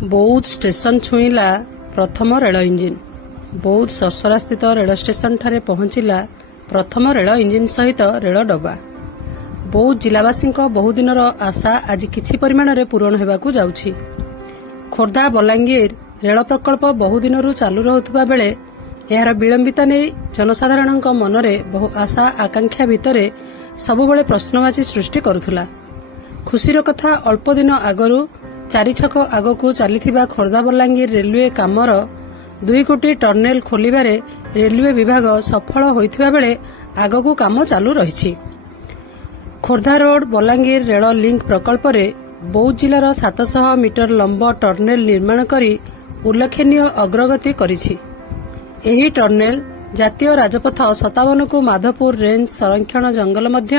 बौद्ध स्टेशन छुईला प्रथम rail engine. बौद्ध सरसरा स्थित रेल स्टेशन ठारे पहुंचला प्रथम रेल इंजिन सहित रेल डबा। बौद्ध जिलावासी बहुदिनर आशा आज किछि परिमाण में पूरण होगाकू जाउछि। खोर्धा बलांगीर रेल प्रकल्प बहुदिनरू चालू रहुतबा बेले यार विलंबिता नहीं जनसाधारण मनरे बहु आशा आकांक्षा भितर सबुबले प्रश्नवाची सृष्टि करुथुला। खुशीर कथा अल्प दिन आगरू चारि छक आगकू चलीथिबा खोर्धा बलांगीर रेलवे कामर 2 कोटी टर्नेल खोलिबारे रेलवे विभाग सफल होइथिबा बेले आगकू काम चालू रहिछि। Khordha road Balangir rail link प्रकल्प रे बौद्ध जिलार 700 मीटर लंब टर्नेल निर्माण करी उल्लेखनीय अग्रगति करिछि। एही टर्नेल जातीय राजपथ 57 को माधवपुर रेंज संरक्षण जंगल मध्य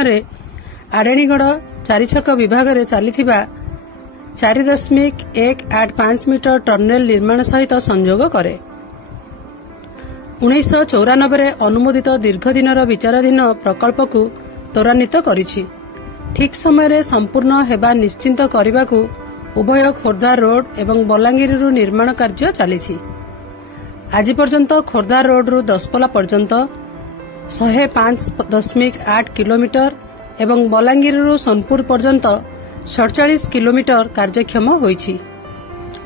आडेणीगढ़ चारि छक विभाग रे चलीथिबा 4.185 मीटर टर्नेल निर्माण सहित संयोग करे। 1994 अनुमोदित दीर्घदिनर विचाराधीन प्रकल्प को त्वरान्वित करिछि। ठीक समय संपूर्ण हेबा निश्चिंत करने उभय खोर्धा रोड एवं बलांगीर निर्माण कार्य चली। आज पर्यंत खोर्धा रोड रु दसपला पर्यंत 105.8 किलोमीटर एवं बलांगीर रु सोनपुर पर्यंत 47 किलोमीटर कार्यक्षम होइछि।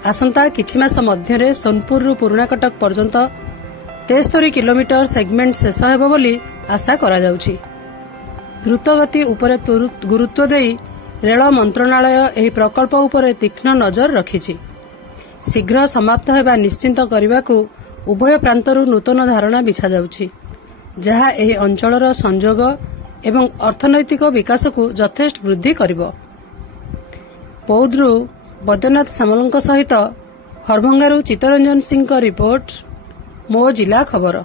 आसंता किछि मास मध्यरे सोनपुर रु पुराणाकटक पर्यंत 73 किलोमीटर सेगमेंट शेष हेबो बोली आशा करा जाउछि। द्रुतगति उपरे गुरुत्व देई रेल मंत्रणालय एही प्रकल्प उपरे तीक्ष्ण नजर रखिछि। शीघ्र समाप्त हेबा निश्चिंत करबाकू उभय प्रांतरू नूतन धारणा बिछा जाउछि, जहा एही अंचलर संयोग एवं अर्थनैतिक विकास को यथेष्ट वृद्धि करिबो। बौद्धरू बैद्यनाथ सामल सहित हरभंगारू चित्तरंजन सिंह रिपोर्ट, मो जिला खबर।